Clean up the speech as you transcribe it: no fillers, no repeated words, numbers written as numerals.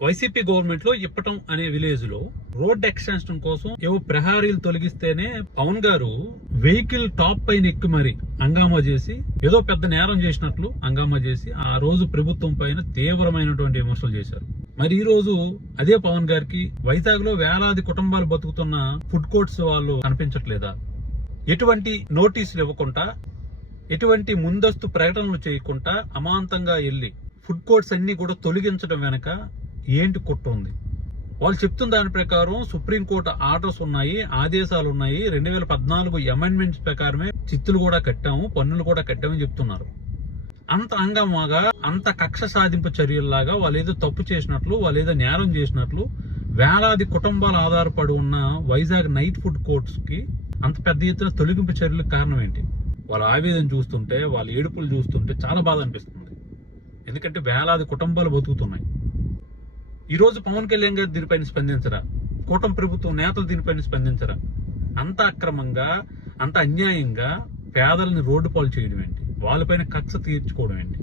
YCP government లో ఇప్పటం అనే village లో రోడ్ ఎక్స్టెన్షన్ కోసం ఏవో ప్రహారీలు తొలగిస్తేనే పవన్ గారు వెహికల్ టాప్ పైన ఎక్కి మరి హంగామా చేసి ఏదో పెద్ద నేరం చేసినట్లు హంగామా చేసి ఆ రోజు ప్రభుత్వం పైన తీవ్రమైనటువంటి విమర్శలు చేశారు. మరి ఈ రోజు అదే పవన్ గారికి వైజాగ్ లో వేలాది కుటుంబాలు బతుకుతున్న ఫుడ్ కోర్ట్స్ వాళ్ళు కనిపించట్లేదా? ఎటువంటి నోటీసులు ఇవ్వకుండా, ఎటువంటి ముందస్తు ప్రకటనలు చేయకుండా అమాంతంగా వెళ్లి ఫుడ్ కోర్ట్స్ అన్ని కూడా తొలగించడం వెనక ఏంటి కుట్ర ఉంది? వాళ్ళు చెప్తున్న దాని ప్రకారం సుప్రీంకోర్టు ఆర్డర్స్ ఉన్నాయి, ఆదేశాలు ఉన్నాయి. 2014 అమెండ్మెంట్స్ ప్రకారమే చిత్తులు కూడా కట్టాము, పన్నులు కూడా కట్టామని చెప్తున్నారు. అంత అంగమాగా, అంత కక్ష సాధింపు చర్యల్లాగా వాళ్ళు ఏదో తప్పు చేసినట్లు, వాళ్ళు ఏదో నేరం చేసినట్లు వేలాది కుటుంబాలు ఆధారపడి ఉన్న వైజాగ్ నైట్ ఫుడ్ కోర్ట్స్ కి అంత పెద్ద ఎత్తున తొలగింపు చర్యలకు కారణం ఏంటి? వాళ్ళ ఆవేదన చూస్తుంటే, వాళ్ళ ఏడుపులు చూస్తుంటే చాలా బాధ అనిపిస్తుంది. ఎందుకంటే వేలాది కుటుంబాలు బతుకుతున్నాయి. ఈ రోజు పవన్ కళ్యాణ్ గారు దీనిపైన స్పందించరా? కూటమి ప్రభుత్వం నేతలు దీనిపైన స్పందించరా? అంత అక్రమంగా, అంత అన్యాయంగా పేదల్ని రోడ్డు పాలు చేయడం ఏంటి? వాళ్ళపైన కక్ష తీర్చుకోవడం ఏంటి?